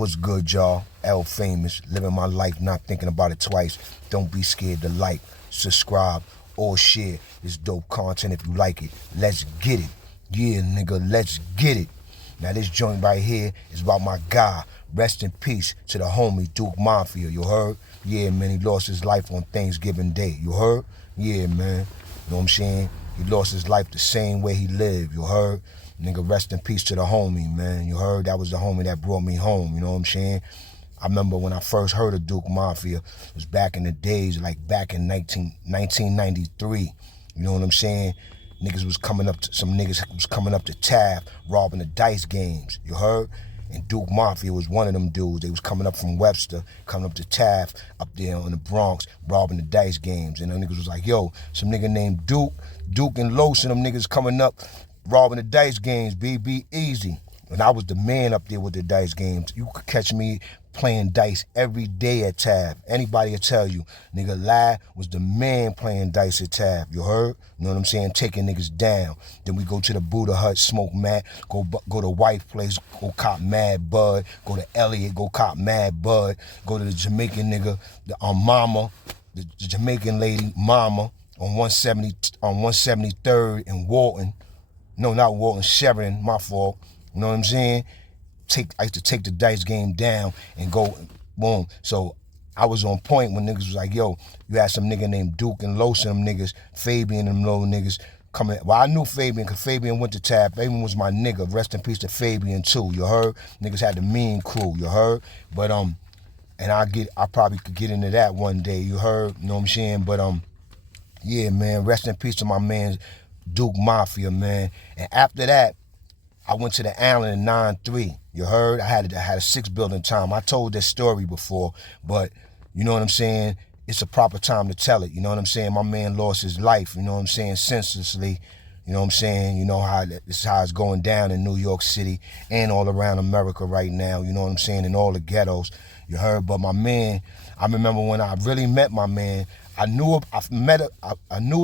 What's good, y'all? L Famous, living my life, not thinking about it twice. Don't be scared to like, subscribe, or share this dope content if you like it. Let's get it. Yeah, nigga, let's get it. Now this joint right here is about my guy. Rest in peace to the homie Duke Mafia, you heard? Yeah, man, he lost his life on Thanksgiving Day, you heard? Yeah, man, you know what I'm saying? He lost his life the same way he lived, you heard? Nigga, rest in peace to the homie, man, you heard? That was the homie that brought me home, you know what I'm saying? I remember when I first heard of Duke Mafia, it was back in the days, like back in 1993, you know what I'm saying? Niggas was coming up to, some niggas was coming up to Taft, robbing the dice games, you heard? And Duke Mafia was one of them dudes. They was coming up from Webster, coming up to Taft, up there in the Bronx, robbing the dice games. And them niggas was like, yo, some nigga named Duke and Los and them niggas coming up, robbing the dice games, be easy. And I was the man up there with the dice games. You could catch me playing dice every day at Taft. Anybody will tell you, nigga, Lie was the man playing dice at Taft. You heard? You know what I'm saying? Taking niggas down. Then we go to the Buddha Hut, smoke mad, go to Wife Place, go cop Mad Bud, go to Elliott, go cop Mad Bud, go to the Jamaican nigga, the Mama, the Jamaican lady, Mama, on 173rd in Walton. No, not Walton, Sheridan, my fault. You know what I'm saying? I used to take the dice game down and go, boom. So I was on point when niggas was like, yo, you had some nigga named Duke and Los and them niggas, Fabian and them little niggas coming. Well, I knew Fabian because Fabian went to Taft. Fabian was my nigga. Rest in peace to Fabian too, you heard? Niggas had the mean crew, you heard? But, and I probably could get into that one day, you heard? You know what I'm saying? But, yeah, man, rest in peace to my man Duke Mafia, man. And after that, I went to the Allen in 9-3. You heard? I had a 6 building time. I told this story before, but you know what I'm saying? It's a proper time to tell it. You know what I'm saying? My man lost his life, you know what I'm saying, senselessly. You know what I'm saying? You know how this is how it's going down in New York City and all around America right now, you know what I'm saying, in all the ghettos. You heard? But my man, I remember when I really met my man, I knew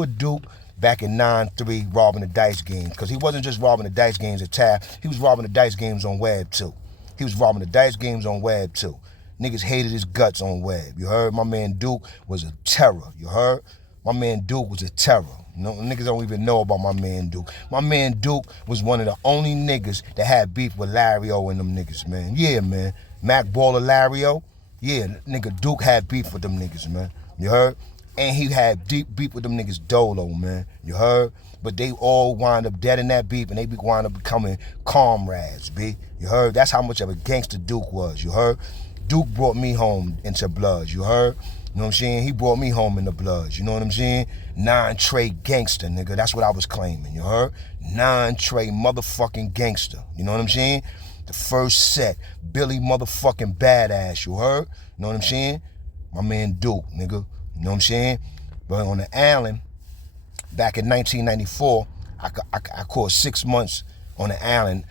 a Duke back in 9-3 robbing the dice games. Because he wasn't just robbing the dice games at Taft, he was robbing the dice games on Web too. He was robbing the dice games on Web too. Niggas hated his guts on Web. You heard? My man Duke was a terror. You heard? My man Duke was a terror. You know, niggas don't even know about my man Duke. My man Duke was one of the only niggas that had beef with Lario and them niggas, man. Yeah, man. Mac Baller Lario. Yeah, nigga, Duke had beef with them niggas, man. You heard? And he had deep beef with them niggas Dolo, man. You heard? But they all wind up dead in that beef, and they wind up becoming comrades, B. You heard? That's how much of a gangster Duke was, you heard? Duke brought me home into Bloods, you heard? You know what I'm saying? He brought me home in the Bloods, you know what I'm saying? 9 Trey Gangsta, nigga. That's what I was claiming, you heard? 9 Trey motherfucking Gangsta, you know what I'm saying? The first set, Billy motherfucking Badass, you heard? You know what I'm saying? My man Duke, nigga. You know what I'm saying? But on the Allen, back in 1994, I caught 6 months on the Allen.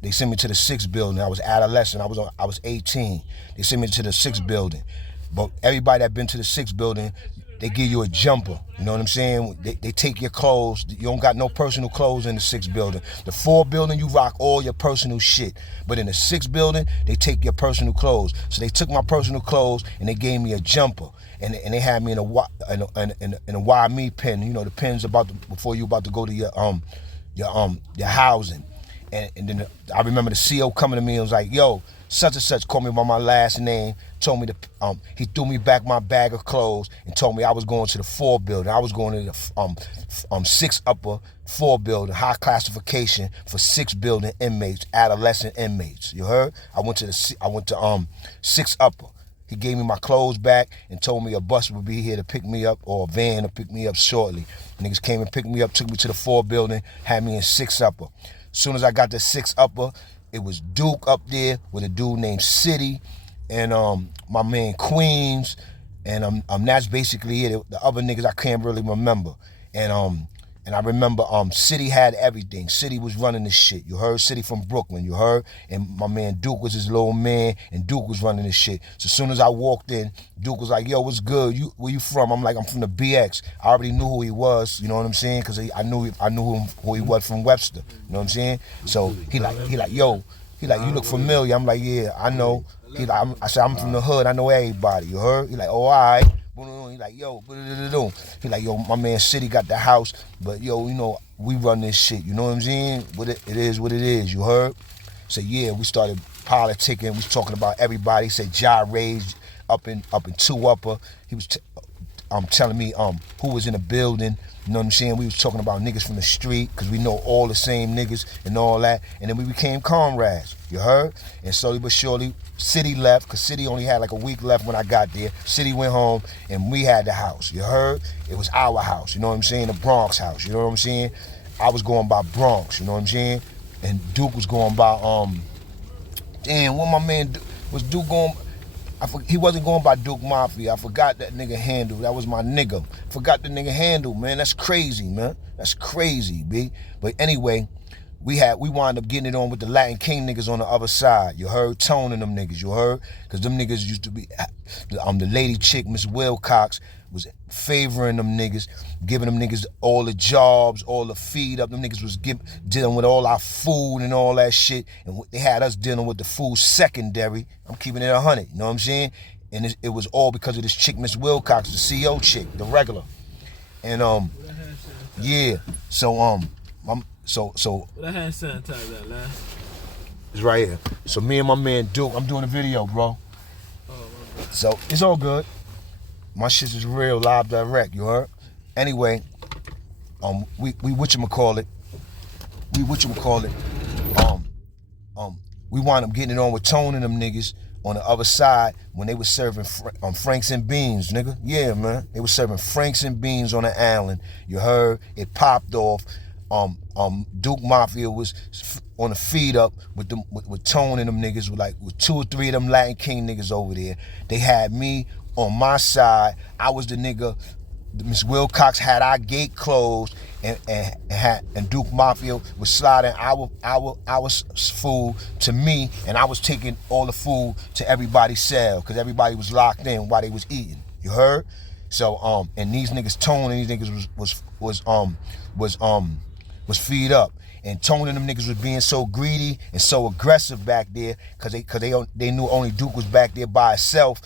They sent me to the 6th building. I was adolescent. I was 18. They sent me to the 6th building. But everybody that been to the 6th building, they give you a jumper. You know what I'm saying? They take your clothes. You don't got no personal clothes in the 6th building. The 4th building, you rock all your personal shit. But in the 6th building, they take your personal clothes. So they took my personal clothes and they gave me a jumper. And they had me in a Y Me pen. You know, the pens before you about to go to your housing. And then I remember the CO coming to me and was like, yo, such and such called me by my last name, told me he threw me back my bag of clothes and told me I was going to the 4 building. I was going to the 6 upper 4 building, high classification for 6 building inmates, adolescent inmates. You heard? I went to 6 upper. He gave me my clothes back and told me a bus would be here to pick me up, or a van to pick me up shortly. Niggas came and picked me up, took me to the 4 building, had me in 6 upper. As soon as I got to 6 upper, it was Duke up there with a dude named City and my man Queens, and that's basically it. The other niggas I can't really remember. And I remember City had everything. City was running this shit. You heard? City from Brooklyn, you heard? And my man Duke was his little man, and Duke was running this shit. So as soon as I walked in, Duke was like, yo, what's good? Where you from? I'm like, I'm from the BX. I already knew who he was, you know what I'm saying? Because I knew him, who he was from Webster, you know what I'm saying? So he like, yo, He like, you look familiar. I'm like, yeah, I know. He like, I said, I'm from the hood. I know everybody. You heard? He like, oh, all right. He like, yo, he like, yo, my man City got the house, but yo, you know, we run this shit. You know what I'm saying? It is what it is. You heard? So yeah, we started politicking. We was talking about everybody. He said Ja Rage up in 2 Upper. He was telling me who was in the building. You know what I'm saying? We was talking about niggas from the street because we know all the same niggas and all that. And then we became comrades. You heard? And slowly but surely, City left because City only had like a week left when I got there. City went home and we had the house. You heard? It was our house. You know what I'm saying? The Bronx house. You know what I'm saying? I was going by Bronx. You know what I'm saying? And Duke was going by damn, what my man was Duke going? He wasn't going by Duke Mafia. I forgot that nigga handle. That was my nigga. Forgot the nigga handle, man. That's crazy, man. That's crazy, B. But anyway, we wound up getting it on with the Latin King niggas on the other side. You heard? Tone and them niggas, you heard? Because them niggas used to be, the lady chick, Miss Wilcox, was favoring them niggas, giving them niggas all the jobs, all the feed up. Them niggas was dealing with all our food and all that shit. And they had us dealing with the food secondary. I'm keeping it 100, you know what I'm saying? And it was all because of this chick, Miss Wilcox, the CEO chick, the regular. And yeah, so What I had sanitizer at last? It's right here. So me and my man Duke, I'm doing a video, bro. So it's all good. My shit is real, live, direct, you heard? Anyway, we whatchamacallit. We wound up getting it on with Tone and them niggas on the other side when they was serving Franks and beans, nigga. Yeah, man. They was serving Franks and beans on the island. You heard? It popped off. Duke Mafia was on the feed up with Tone and them niggas with 2 or 3 of them Latin King niggas over there. They had me on my side. I was the nigga. Miss Wilcox had our gate closed, and Duke Mafia was sliding our food to me, and I was taking all the food to everybody's cell because everybody was locked in while they was eating. You heard? So and these niggas Tone and these niggas was feed up. And Tone and them niggas was being so greedy and so aggressive back there because they knew only Duke was back there by himself.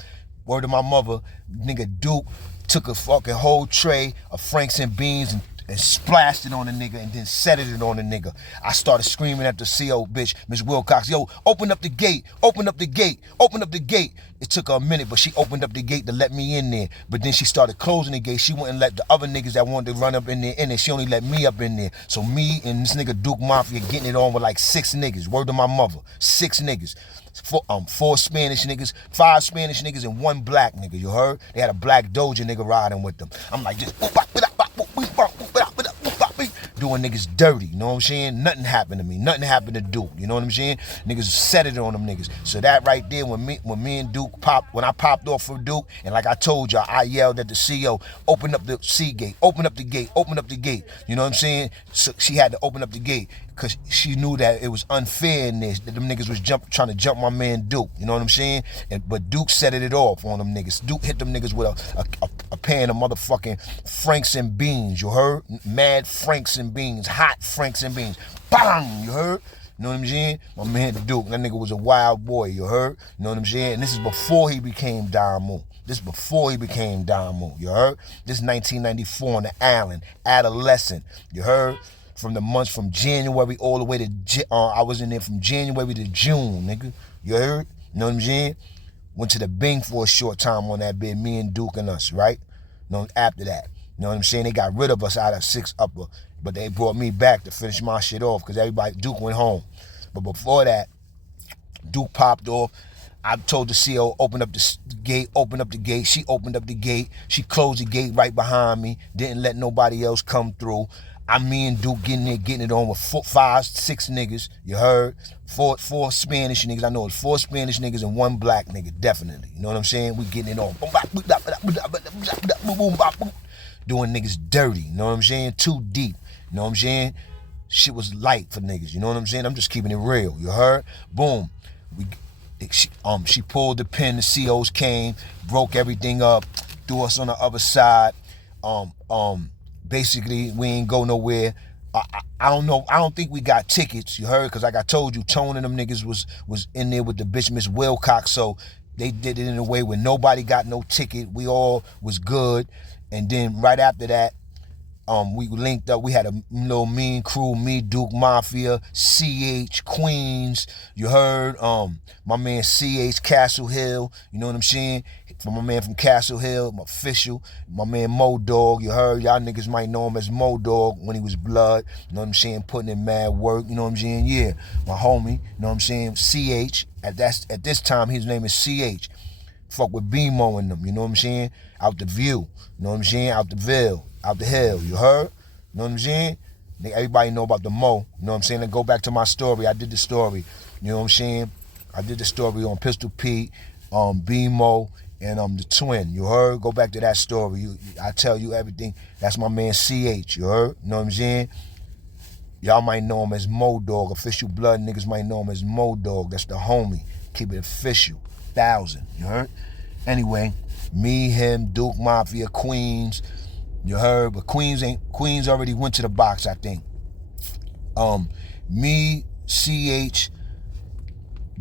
Word to my mother, nigga Duke took a fucking whole tray of Franks and beans and splashed it on the nigga and then set it on the nigga. I started screaming at the CO bitch, Miss Wilcox, yo, open up the gate, open up the gate, open up the gate. It took her a minute, but she opened up the gate to let me in there. But then she started closing the gate. She wouldn't let the other niggas that wanted to run up in there. She only let me up in there. So me and this nigga Duke Mafia getting it on with like 6 niggas. Word to my mother, 6 niggas. 4 Spanish niggas, 5 Spanish niggas, and 1 black nigga, you heard? They had a black Doja nigga riding with them. I'm like, just doing niggas dirty, you know what I'm saying? Nothing happened to me. Nothing happened to Duke, you know what I'm saying? Niggas set it on them niggas. So that right there, when me and Duke when I popped off for Duke, and like I told y'all, I yelled at the CO, open up the C gate, open up the gate, open up the gate. You know what I'm saying? So she had to open up the gate because she knew that it was unfair in this, that them niggas was trying to jump my man Duke, you know what I'm saying? But Duke set it off on them niggas. Duke hit them niggas with a pan of motherfucking Franks and beans, you heard? Mad Franks and beans, hot Franks and beans. Bang, you heard? You know what I'm saying? My man Duke, that nigga was a wild boy, you heard? You know what I'm saying? And this is before he became Diamond. This is before he became Diamond, you heard? This is 1994 on the island, adolescent, you heard? From the months from January all the way to, I was in there from January to June, nigga. You heard? You know what I'm saying? Went to the Bing for a short time on that bed, me and Duke and us, right? You know, after that. You know what I'm saying? They got rid of us out of 6 Upper, but they brought me back to finish my shit off because Duke went home. But before that, Duke popped off. I told the CO, open up the gate, open up the gate. She opened up the gate. She closed the gate right behind me. Didn't let nobody else come through. Me and Duke getting it on with 5, 6 niggas, you heard? 4 Spanish niggas. I know it's 4 Spanish niggas and 1 black nigga, definitely. You know what I'm saying? We getting it on. Doing niggas dirty, you know what I'm saying? Too deep, you know what I'm saying? Shit was light for niggas, you know what I'm saying? I'm just keeping it real, you heard? Boom. She pulled the pin, the COs came, broke everything up, threw us on the other side. Basically, we ain't go nowhere. I don't know. I don't think we got tickets. You heard? Because like I told you, Tone and them niggas was in there with the bitch Miss Wilcox. So they did it in a way where nobody got no ticket. We all was good. And then right after that, we linked up. We had a little mean crew, me, Duke Mafia, CH, Queens. You heard? My man CH, Castle Hill. You know what I'm saying? From my man from Castle Hill, my official. My man Mo Dog. You heard? Y'all niggas might know him as Mo Dog when he was Blood. You know what I'm saying? Putting in mad work. You know what I'm saying? Yeah, my homie. You know what I'm saying? CH. At this time, his name is CH. Fuck with BMO in them. You know what I'm saying? Out the view. You know what I'm saying? Out the Ville. Out the hell, you heard? You know what I'm saying? Everybody know about the Mo. You know what I'm saying? And go back to my story. I did the story. You know what I'm saying? I did the story on Pistol Pete, B-Mo, and the twin. You heard? Go back to that story. I tell you everything. That's my man CH. You heard? You know what I'm saying? Y'all might know him as Mo Dog. Official Blood niggas might know him as Mo Dog. That's the homie. Keep it official. 1,000. You heard? Anyway, me, him, Duke Mafia, Queens. You heard? But Queens already went to the box, I think. Me, CH,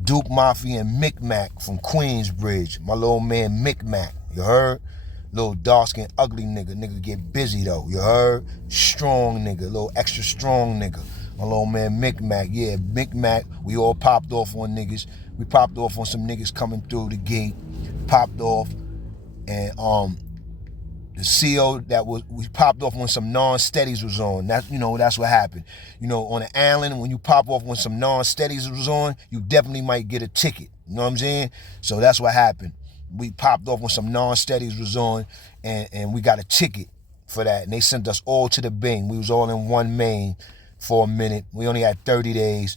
Duke Mafia, and Mick Mac from Queensbridge. My little man Mick Mac. You heard? Little dark-skinned, ugly nigga. Nigga get busy, though. You heard? Strong nigga. Little extra strong nigga. My little man Mick Mac. Yeah, Mick Mac. We all popped off on niggas. We popped off on some niggas coming through the gate. Popped off. And, the CO we popped off when some non-steadies was on. That's what happened. You know, on the island, when you pop off when some non-steadies was on, you definitely might get a ticket. You know what I'm saying? So that's what happened. We popped off when some non-steadies was on, and we got a ticket for that. And they sent us all to the Bing. We was all in one main for a minute. We only had 30 days.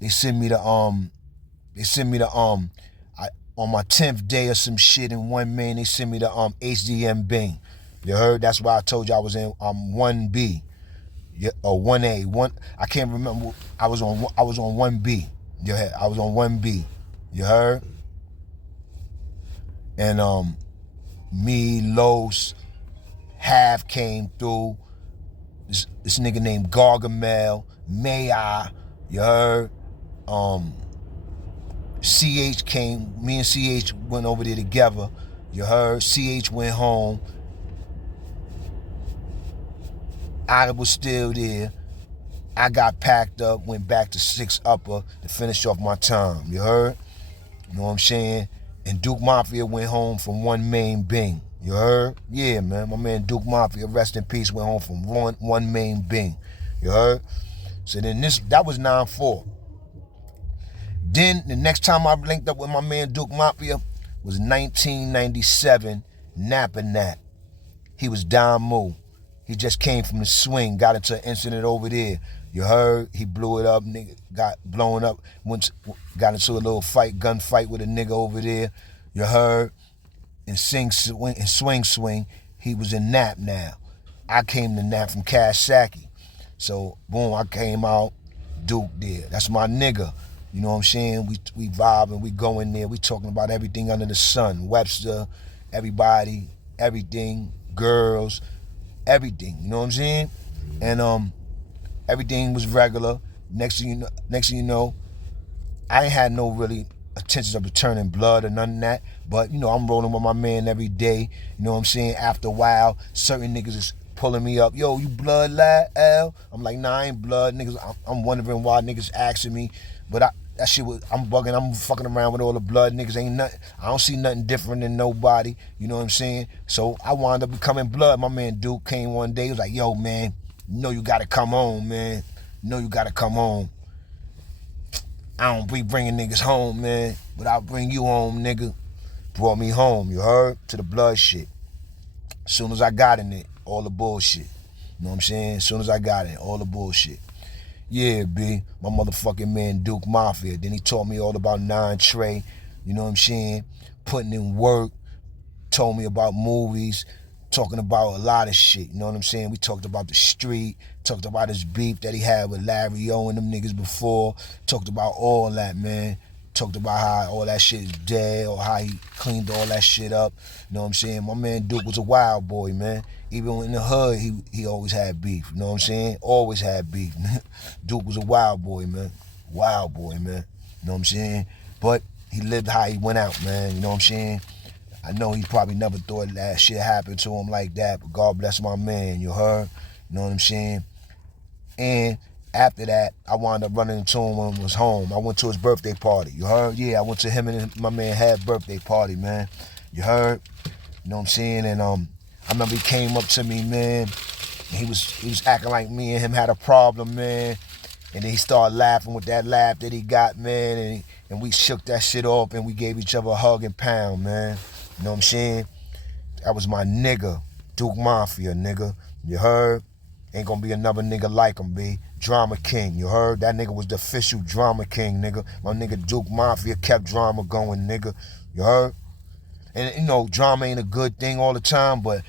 They sent me on my 10th day or some shit in one main, they sent me the HDM Bing. You heard? That's why I told you I was in 1B. Or 1A. I can't remember. I was on 1B. Yeah, I was on 1B. You heard? And me, Los, Half came through. This nigga named Gargamel, Maya, you heard? CH came, me and CH went over there together. You heard? CH went home. I was still there. I got packed up, went back to 6 Upper to finish off my time. You heard? You know what I'm saying? And Duke Mafia went home from one main Bing. You heard? Yeah, man. My man Duke Mafia, rest in peace, went home from one main Bing. You heard? So then that was 9-4. Then the next time I linked up with my man Duke Mafia was 1997, Napa Nat. He was Don Moo. He just came from the swing, got into an incident over there. You heard? He blew it up, nigga got blown up, got into a little gunfight with a nigga over there. You heard? And swing, he was in Nap now. I came to Nap from Kawasaki. So, boom, I came out, Duke there. That's my nigga. You know what I'm saying? We vibing, we go in there, we talking about everything under the sun. Webster, everybody, everything, girls, everything. You know what I'm saying? And everything was regular. Next thing you know, I ain't had no really intentions of returning blood or none of that. But, you know, I'm rolling with my man every day. You know what I'm saying? After a while, certain niggas is pulling me up. Yo, you blood, lad, L? I'm like, nah, I ain't blood. Niggas, I'm wondering why niggas asking me. But that shit I'm bugging. I'm fucking around with all the blood. Niggas ain't nothing. I don't see nothing different than nobody. You know what I'm saying? So I wound up becoming blood. My man Duke came one day. He was like, yo, man, you know you got to come home, man. You know you got to come home. I don't be bringing niggas home, man. But I'll bring you home, nigga. Brought me home, you heard? To the blood shit. As soon as I got in it, all the bullshit. You know what I'm saying? As soon as I got in, all the bullshit. Yeah, B, my motherfucking man Duke Mafia. Then he taught me all about Trey, you know what I'm saying? Putting in work, told me about movies, talking about a lot of shit, you know what I'm saying? We talked about the street, talked about his beef that he had with Larry O and them niggas before, talked about all that, man. talked about how all that shit is dead or how he cleaned all that shit up. You know what I'm saying? My man Duke was a wild boy, man. Even in the hood, he always had beef. You know what I'm saying? Always had beef. Duke was a wild boy, man. Wild boy, man. You know what I'm saying? But he lived how he went out, man. You know what I'm saying? I know he probably never thought that shit happened to him like that, but God bless my man, you heard? You know what I'm saying? And after that, I wound up running into him when I was home. I went to his birthday party, you heard? Yeah, I went to him and my man had birthday party, man. You heard? You know what I'm saying? And I remember he came up to me, man, and he was acting like me and him had a problem, man. And then he started laughing with that laugh that he got, man, and we shook that shit off and we gave each other a hug and pound, man. You know what I'm saying? That was my nigga, Duke Mafia, nigga. You heard? Ain't gonna be another nigga like him, B. Drama King, you heard? That nigga was the official Drama King, nigga. My nigga Duke Mafia kept drama going, nigga. You heard? And you know, drama ain't a good thing all the time, but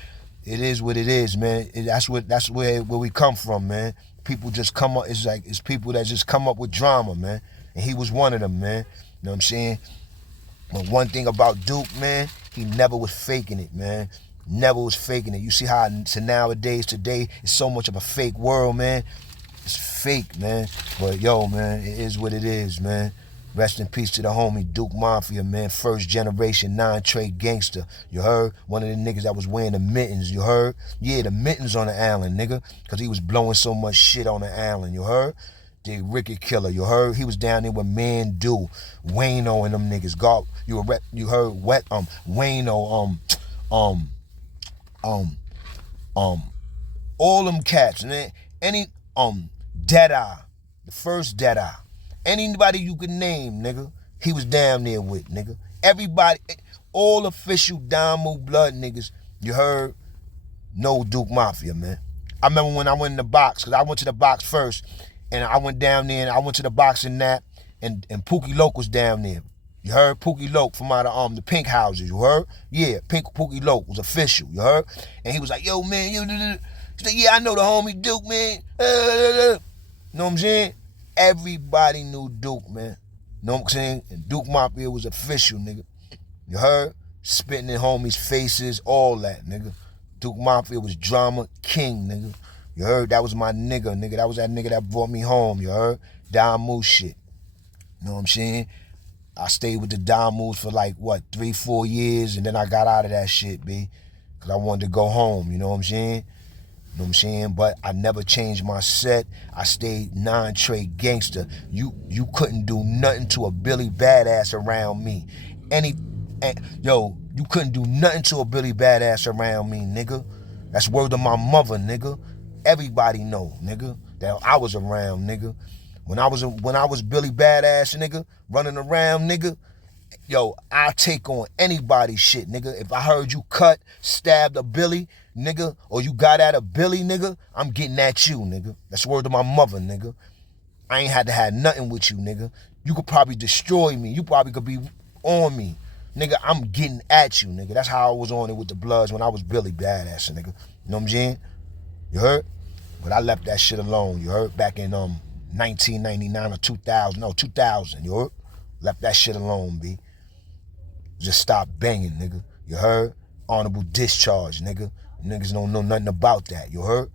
it is what it is, man. That's where we come from, man. People just come up, it's people that just come up with drama, man. And he was one of them, man. You know what I'm saying? But one thing about Duke, man, he never was faking it, man. Never was faking it. You see how nowadays, today, it's so much of a fake world, man. It's fake, man. But yo, man, it is what it is, man. Rest in peace to the homie Duke Mafia, man. First generation, Trey Gangsta. You heard? One of the niggas that was wearing the mittens, you heard? Yeah, the mittens on the island, nigga. Because he was blowing so much shit on the island, you heard? The Ricky Killer, you heard? He was down there with Man Do, Wayno and them niggas. God, you heard Wayno, all them cats, man. Any Deadeye, the first Deadeye. Anybody you could name, nigga, he was down there with, nigga. Everybody, all official Damu blood niggas, you heard? No Duke Mafia, man. I remember when I went in the box, because I went to the box first, and I went down there and I went to the box and that, and Pookie Loke was down there. You heard? Pookie Loke from out of the Pink Houses, you heard? Yeah, Pookie Loke was official, you heard? And he was like, yo, man, he said, yeah, I know the homie Duke, man. You know what I'm saying? Everybody knew Duke, man. You know what I'm saying? And Duke Mafia was official, nigga. You heard? Spitting in homies' faces, all that, nigga. Duke Mafia was drama king, nigga. You heard? That was my nigga, nigga. That was that nigga that brought me home, you heard? Damu shit. You know what I'm saying? I stayed with the Damus for like, 3-4 years, and then I got out of that shit, B. Because I wanted to go home, you know what I'm saying? You know what I'm saying? But I never changed my set. I stayed Trey Gangsta. You couldn't do nothing to a Billy Badass around me. You couldn't do nothing to a Billy Badass around me, nigga. That's word of my mother, nigga. Everybody know, nigga, that I was around, nigga. When I was Billy Badass, nigga, running around, nigga, yo, I take on anybody's shit, nigga. If I heard you cut, stabbed a Billy, nigga, or you got at a Billy, nigga, I'm getting at you, nigga. That's word of my mother, nigga. I ain't had to have nothing with you, nigga. You could probably destroy me. You probably could be on me. Nigga, I'm getting at you, nigga. That's how I was on it with the Bloods when I was Billy Badass, nigga. You know what I'm saying? You heard? But I left that shit alone, you heard? Back in 1999 or 2000. No, 2000, you heard? Left that shit alone, B. Just stop banging, nigga. You heard? Honorable discharge, nigga. Niggas don't know nothing about that, you heard?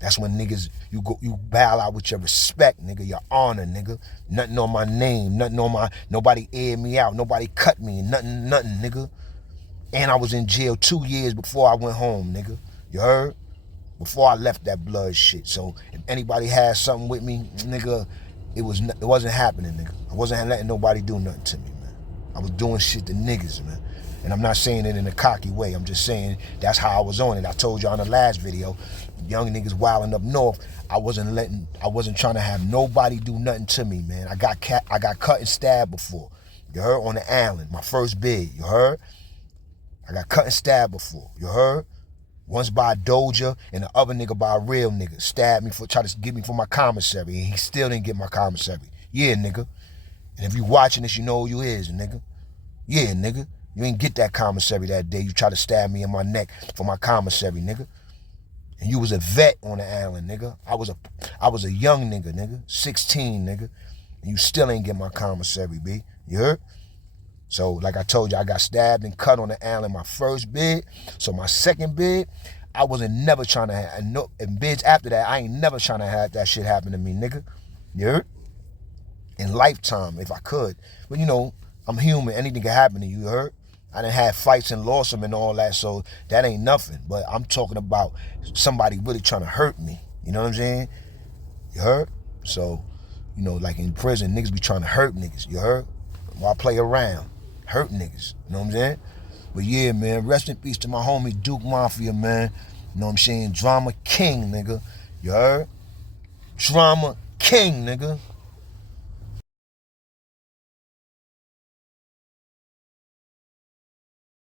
That's when niggas, you bow out with your respect, nigga, your honor, nigga. Nothing on my name, nobody aired me out, nobody cut me, nothing, nigga. And I was in jail 2 years before I went home, nigga. You heard? Before I left that blood shit. So if anybody had something with me, nigga, it wasn't happening, nigga. I wasn't letting nobody do nothing to me, man. I was doing shit to niggas, man. And I'm not saying it in a cocky way. I'm just saying that's how I was on it. I told you on the last video, young niggas wilding up north, I wasn't trying to have nobody do nothing to me, man. I got cut and stabbed before. You heard? On the island, my first bid, you heard? I got cut and stabbed before, you heard? Once by a doja and the other nigga by a real nigga. Stabbed me try to get me for my commissary, and he still didn't get my commissary. Yeah, nigga. And if you watching this, you know who you is, nigga. Yeah, nigga. You ain't get that commissary that day. You tried to stab me in my neck for my commissary, nigga. And you was a vet on the island, nigga. I was a young nigga, 16, nigga. And you still ain't get my commissary, B. You heard? So, like I told you, I got stabbed and cut on the island my first bid. So my second bid, I wasn't never trying to have, and bids after that, I ain't never trying to have that shit happen to me, nigga. You heard? In lifetime, if I could. But you know, I'm human, anything can happen to you, you heard? I done had fights and lost them and all that, so that ain't nothing. But I'm talking about somebody really trying to hurt me. You know what I'm saying? You heard? So, you know, like in prison, niggas be trying to hurt niggas. You heard? While I play around. Hurt niggas. You know what I'm saying? But yeah, man, rest in peace to my homie Duke Mafia, man. You know what I'm saying? Drama King, nigga. You heard? Drama King, nigga.